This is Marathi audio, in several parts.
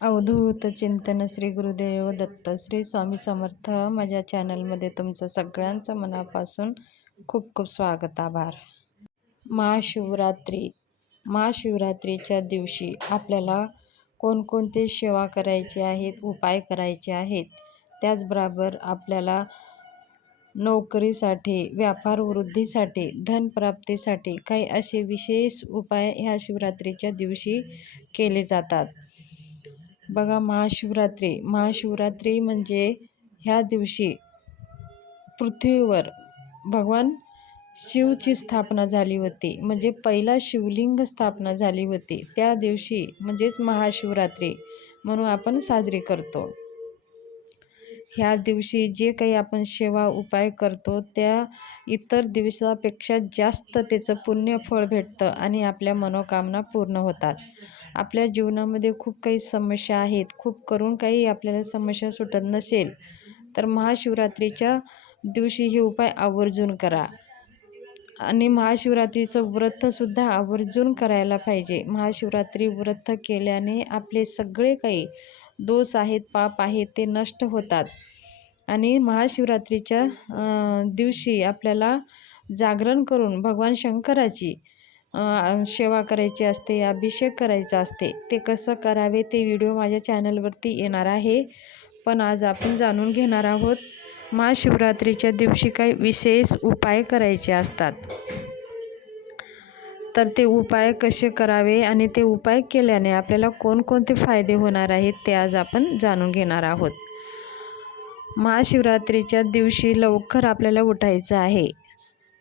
अवधूत चिंतन श्री गुरुदेव दत्त श्री स्वामी समर्थ. माझ्या चॅनलमध्ये तुमचं सगळ्यांचं मनापासून खूप खूप स्वागत आभार. महाशिवरात्री महाशिवरात्रीच्या दिवशी आपल्याला कोणकोणते सेवा करायचे आहेत उपाय करायचे आहेत त्याचबरोबर आपल्याला नोकरीसाठी व्यापार वृद्धीसाठी धनप्राप्तीसाठी काही असे विशेष उपाय ह्या शिवरात्रीच्या दिवशी केले जातात. बघा महाशिवरात्री. महाशिवरात्री म्हणजे ह्या दिवशी पृथ्वीवर भगवान शिवची स्थापना झाली होती. म्हणजे पहिला शिवलिंग स्थापना झाली होती. त्या दिवशी म्हणजेच महाशिवरात्री म्हणून आपण साजरी करतो. ह्या दिवशी जे काही आपण सेवा उपाय करतो त्या इतर दिवसापेक्षा जास्त त्याचं पुण्य फळ भेटतं आणि आपल्या मनोकामना पूर्ण होतात. आपल्या जीवनामध्ये खूप काही समस्या आहेत. खूप करून काही आपल्याला समस्या सुटत नसेल तर महाशिवरात्रीच्या दिवशी हे उपाय आवर्जून करा. आणि महाशिवरात्रीचं व्रतसुद्धा आवर्जून करायला पाहिजे. महाशिवरात्री व्रत केल्याने आपले सगळे काही दोष आहेत पाप आहेत ते नष्ट होतात. आणि महाशिवरात्रीच्या दिवशी आपल्याला जागरण करून भगवान शंकराची सेवा करायची असते अभिषेक करायचा असते ते कसं करावे ते व्हिडिओ माझ्या चॅनलवरती येणार आहे. पण आज आपण जाणून घेणार आहोत महाशिवरात्रीच्या दिवशी काही विशेष उपाय करायचे असतात. तर ते उपाय कसे करावे आणि ते उपाय केल्याने आपल्याला कोणकोणते फायदे होणार आहेत ते आज आपण जाणून घेणार आहोत. महाशिवरात्रीच्या दिवशी लवकर आपल्याला उठायचं आहे.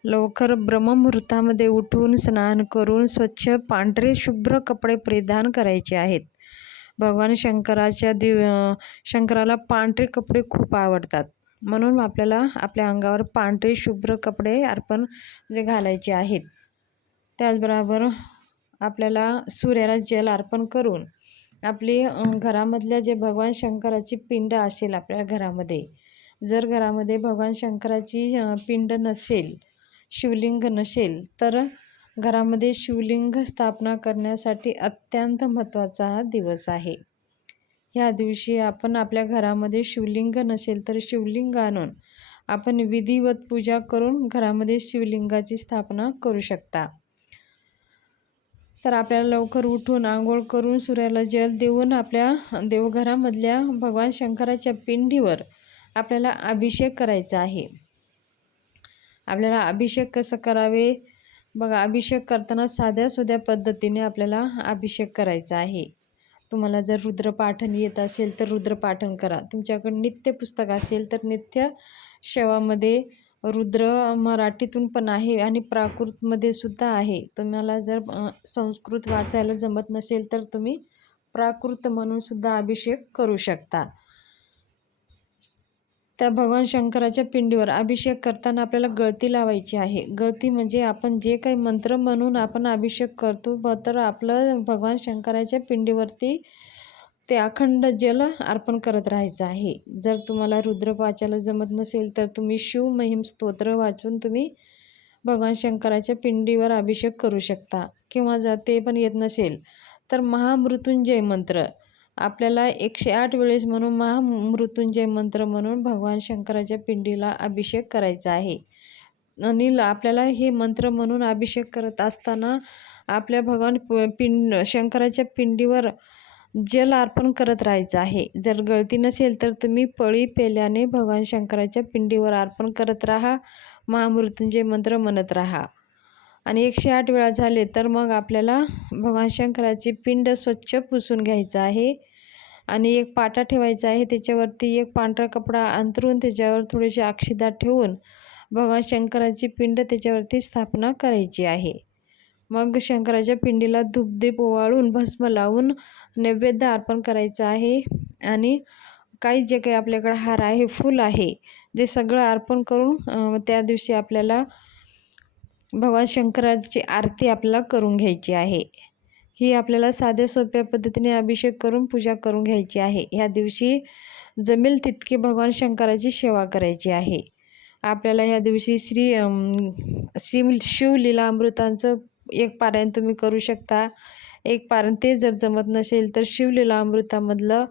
लवकर ब्रह्ममुहूर्तामध्ये उठून स्नान करून स्वच्छ पांढरे शुभ्र कपडे परिधान करायचे आहेत. भगवान शंकराच्या दिव शंकराला पांढरे कपडे खूप आवडतात. म्हणून आपल्याला आपल्या अंगावर पांढरे शुभ्र कपडे अर्पण जे घालायचे आहेत. त्याचबरोबर आपल्याला सूर्याला जल अर्पण करून आपली घरामधल्या जे भगवान शंकराची पिंड असेल आपल्या घरामध्ये. जर घरामध्ये भगवान शंकराची पिंड नसेल शिवलिंग नसेल तर घरामध्ये शिवलिंग स्थापना करण्यासाठी अत्यंत महत्त्वाचा हा दिवस आहे. ह्या दिवशी आपण आपल्या घरामध्ये शिवलिंग नसेल तर शिवलिंग आणून आपण विधिवत पूजा करून घरामध्ये शिवलिंगाची स्थापना करू शकता. तर आपल्याला लवकर उठून आंघोळ करून सूर्याला जल देऊन आपल्या देवघरामधल्या भगवान शंकराच्या पिंडीवर आपल्याला अभिषेक करायचा आहे. आपल्याला अभिषेक कसं करावे? बघा अभिषेक करताना साध्या सुध्या पद्धतीने आपल्याला अभिषेक करायचा आहे. तुम्हाला जर रुद्रपाठन येत असेल तर रुद्रपाठन करा. तुमच्याकडे नित्य पुस्तक असेल तर नित्य शेवामध्ये रुद्र मराठीतून पण आहे आणि प्राकृतमध्ये सुद्धा आहे. तुम्हाला जर संस्कृत वाचायला जमत नसेल तर तुम्ही प्राकृत म्हणून सुद्धा अभिषेक करू शकता. त्या भगवान शंकराच्या पिंडीवर अभिषेक करताना आपल्याला गळती लावायची आहे. गळती म्हणजे आपण जे काही मंत्र म्हणून आपण अभिषेक करतो ब तर आपलं भगवान शंकराच्या पिंडीवरती ते अखंड जल अर्पण करत राहायचं आहे. जर तुम्हाला रुद्र वाचायला जमत नसेल तर तुम्ही शिव महिम स्तोत्र वाचून तुम्ही भगवान शंकराच्या पिंडीवर अभिषेक करू शकता. किंवा जर ते पण येत नसेल तर महामृत्युंजय मंत्र. आपल्याला एकशे आठ वेळेस म्हणून महामृत्युंजय मंत्र म्हणून भगवान शंकराच्या पिंडीला अभिषेक करायचा आहे. आणि आपल्याला हे मंत्र म्हणून अभिषेक करत असताना आपल्या भगवान पिंड शंकराच्या पिंडीवर जल अर्पण करत राहायचं आहे. जर गळती नसेल तर तुम्ही पळी पेल्याने भगवान शंकराच्या पिंडीवर अर्पण करत राहा महामृत्युंजय मंत्र म्हणत राहा. आणि एकशे आठ वेळा झाले तर मग आपल्याला भगवान शंकराची पिंड स्वच्छ पुसून घ्यायचं आहे. आणि एक पाटा ठेवायचा आहे त्याच्यावरती एक पांढरा कपडा अंतरून त्याच्यावर थोडेसे अक्षिदात ठेवून भगवान शंकराची पिंड त्याच्यावरती स्थापना करायची आहे. मग शंकराच्या पिंडीला धूपदीप ओवाळून भस्म लावून नैवेद्य अर्पण करायचं आहे आणि काही जे काही आपल्याकडं हार आहे फूल आहे जे सगळं अर्पण करून त्या दिवशी आपल्याला भगवान शंकराची आरती आपल्याला करून घ्यायची आहे. ही आपल्याला साध्या सोप्या पद्धतीने अभिषेक करून पूजा करून घ्यायची आहे. ह्या दिवशी जमेल तितकी भगवान शंकराची सेवा करायची आहे. आपल्याला ह्या दिवशी श्री शिव शिवलीला अमृतांचं एक पारायण तुम्ही करू शकता. एक पारायण ते जर जमत नसेल तर शिवलीला अमृतामधलं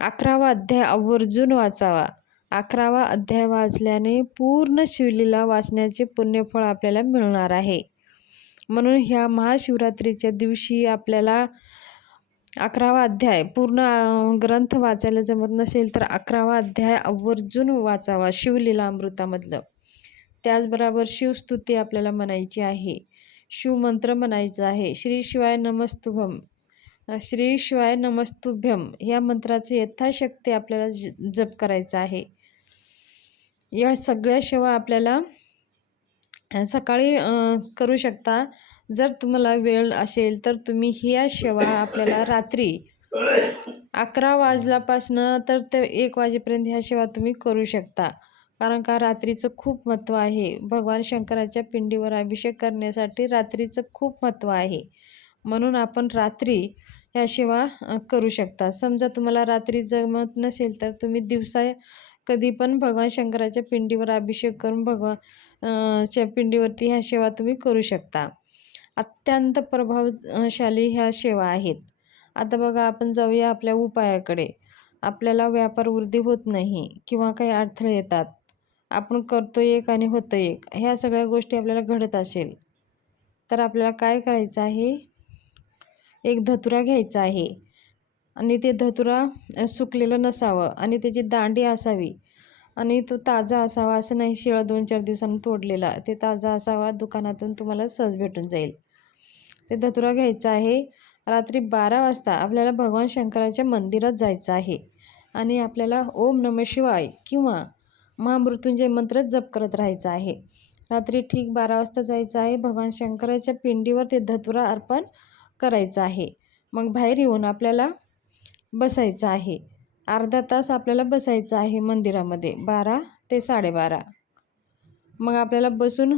अकरावा अध्याय आवर्जून वाचावा. अकरावा अध्याय वाचल्याने पूर्ण शिवलीला वाचण्याचे पुण्यफळ आपल्याला मिळणार आहे. म्हणून ह्या महाशिवरात्रीच्या दिवशी आपल्याला अकरावा अध्याय पूर्ण ग्रंथ वाचायला जमत नसेल तर अकरावा अध्याय आवर्जून वाचावा शिवलीला अमृतामधलं. त्याचबरोबर शिवस्तुती आपल्याला म्हणायची आहे. शिवमंत्र म्हणायचं आहे. श्री शिवाय नमस्तुभम. श्री शिवाय नमस्तुभ्यम. या मंत्राचे यथाशक्ती आपल्याला ज- जप करायचं आहे. या सगळ्या सेवा आपल्याला सकाळी करू शकता. जर तुम्हाला वेळ असेल तर तुम्ही ह्या सेवा आपल्याला रात्री अकरा वाजल्यापासनं तर ते एक वाजेपर्यंत ह्या सेवा तुम्ही करू शकता. कारण का? रात्रीचं खूप महत्त्व आहे. भगवान शंकराच्या पिंडीवर अभिषेक करण्यासाठी रात्रीचं खूप महत्त्व आहे. म्हणून आपण रात्री ह्या सेवा करू शकता. समजा तुम्हाला रात्री जमत नसेल तर तुम्ही दिवसा कधी पण भगवान शंकराच्या पिंडीवर अभिषेक करून भगवान च्या पिंडीवरती ह्या सेवा तुम्ही करू शकता. अत्यंत प्रभावशाली ह्या सेवा आहेत. आता बघा आपण जाऊया आपल्या उपायाकडे. आपल्याला व्यापार वृद्धी होत नाही किंवा काही अडथळे येतात. आपण करतो एक आणि होतं एक. ह्या सगळ्या गोष्टी आपल्याला घडत असेल. तर आपल्याला काय करायचं आहे? एक धतुरा घ्यायचा आहे. आणि ते धतुरा सुकलेलं नसावं आणि त्याची दांडी असावी आणि तो ताजा असावा असं नाही शिळा दोन चार दिवसांनी तोडलेला. ते ताजा असावा दुकानातून तुम्हाला सहज भेटून जाईल. ते धतुरा घ्यायचा आहे. रात्री बारा वाजता आपल्याला भगवान शंकराच्या मंदिरात जायचं आहे आणि आपल्याला ओम नम शिवाय किंवा महामृत्युंजय मंत्र जप करत राहायचं आहे. रात्री ठीक बारा वाजता जायचं आहे. भगवान शंकराच्या पिंडीवर ते धतुरा अर्पण करायचं आहे. मग बाहेर येऊन आपल्याला बसायचं आहे. अर्धा तास आपल्याला बसायचं आहे मंदिरामध्ये बारा ते साडेबारा. मग आपल्याला बसून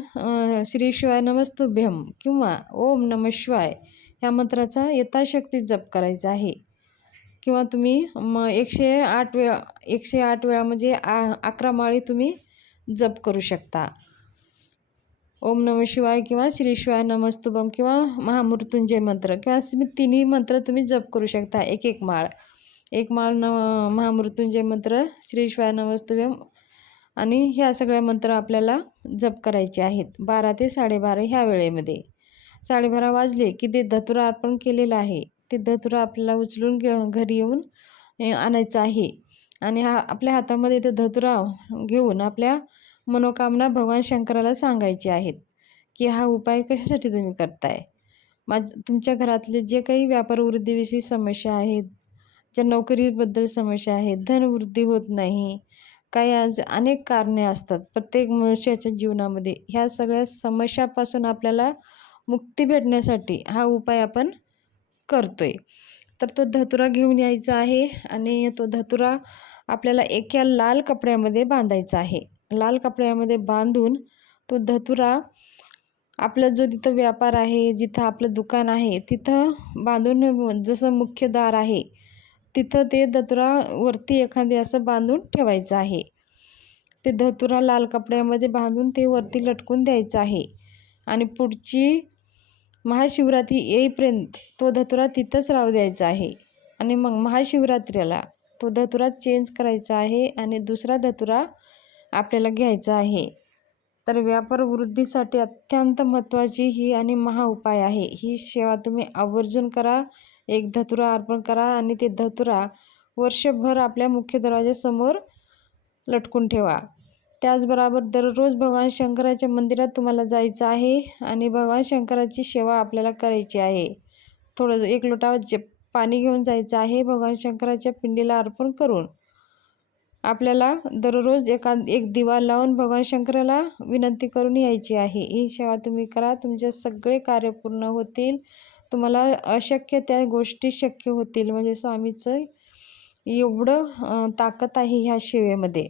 श्री शिवाय नमस्तुभ्यम किंवा ओम नम शिवाय ह्या मंत्राचा यथाशक्ती जप करायचा आहे. किंवा तुम्ही म एकशे आठ वेळा एकशे आठ वेळा म्हणजे आ अकरा माळी तुम्ही जप करू शकता. ओम नम शिवाय किंवा श्री शिवाय नमस्तुभम किंवा महामृत्युंजय मंत्र किंवा तिन्ही मंत्र तुम्ही जप करू शकता. एक एक माळ. एक माळ न महामृत्युंजय मंत्र श्री शिवाय नमस्तुभम आणि ह्या सगळ्या मंत्र आपल्याला जप करायचे आहेत. बारा ते साडेबारा ह्या वेळेमध्ये. साडेबारा वाजले की ते धतुरा अर्पण केलेलं आहे. ते धतुरा आपल्याला उचलून घे घरी येऊन आणायचं आहे. आणि हा आपल्या हातामध्ये ते धतुरा घेऊन आपल्या मनोकामना भगवान शंकराला सांगायची आहेत की हा उपाय कशासाठी तुम्ही करताय? माझ तुमच्या घरातले जे काही व्यापार वृद्धीविषयी समस्या आहेत ज्या नोकरीबद्दल समस्या आहेत धनवृद्धी होत नाही काही आज अनेक कारणे असतात. प्रत्येक मनुष्याच्या जीवनामध्ये ह्या सगळ्या समस्यापासून आपल्याला मुक्ती भेटण्यासाठी हा उपाय आपण करतो आहे तर तो धतुरा घेऊन यायचा आहे आणि तो धतुरा आपल्याला एका लाल कपड्यामध्ये बांधायचा आहे. लाल कपड्यामध्ये बांधून तो धतुरा आपला जो तिथं व्यापार आहे जिथं आपलं दुकान आहे तिथं बांधून जसं मुख्य दार आहे तिथं ते धतुरा वरती एखादे असं बांधून ठेवायचं आहे. ते धतुरा लाल कपड्यामध्ये बांधून ते वरती लटकून द्यायचं आहे. आणि पुढची महाशिवरात्री येईपर्यंत तो धतुरा तिथंच राहू द्यायचा आहे. आणि मग महाशिवरात्रीला तो धतुरा चेंज करायचा आहे आणि दुसरा धतुरा आपल्याला घ्यायचा आहे. तर व्यापार वृद्धीसाठी अत्यंत महत्त्वाची ही आणि महाउपाय आहे. ही सेवा तुम्ही आवर्जून करा एक धतुरा अर्पण करा आणि ते धतुरा वर्षभर आपल्या मुख्य दरवाजासमोर लटकून ठेवा. त्याचबरोबर दररोज भगवान शंकराच्या मंदिरात तुम्हाला जायचं आहे आणि भगवान शंकराची सेवा आपल्याला करायची आहे. थोडं एक लोटा जे पाणी घेऊन जायचं आहे भगवान शंकराच्या पिंडीला अर्पण करून. आपल्याला दररोज एका एक दिवा लावून भगवान शंकराला विनंती करून यायची आहे. ही सेवा तुम्ही करा. तुमचे सगळे कार्य पूर्ण होतील. तुम्हाला अशक्य त्या गोष्टी शक्य होतील. म्हणजे स्वामीचं एवढं ताकद आहे ह्या सेवेमध्ये.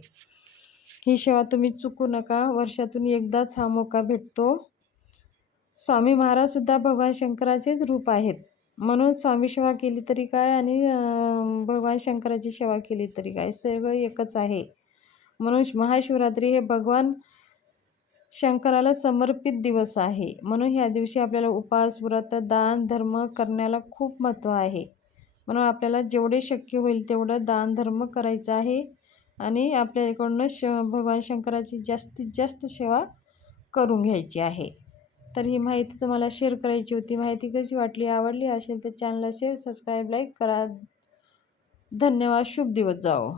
ही सेवा तुम्ही चुकू नका. वर्षातून एकदाच हा मोका भेटतो. स्वामी महाराजसुद्धा भगवान शंकराचेच रूप आहेत. म्हणून स्वामी सेवा केली तरी काय आणि भगवान शंकराची सेवा केली तरी काय? सर्व एकच आहे. म्हणून महाशिवरात्री हे भगवान शंकराला समर्पित दिवस आहे. म्हणून ह्या दिवशी आपल्याला उपास व्रत दान धर्म करण्याला खूप महत्त्व आहे. म्हणून आपल्याला जेवढे शक्य होईल तेवढं दान धर्म करायचं आहे आणि आपल्या इकडून श भगवान शंकराची जास्तीत जास्त सेवा करून घ्यायची आहे. तर ही माहिती तुम्हाला शेअर करायची होती. माहिती कशी वाटली आवडली असेल तर चॅनलला शेअर सबस्क्राईब लाईक करा. धन्यवाद. शुभ दिवस जाओ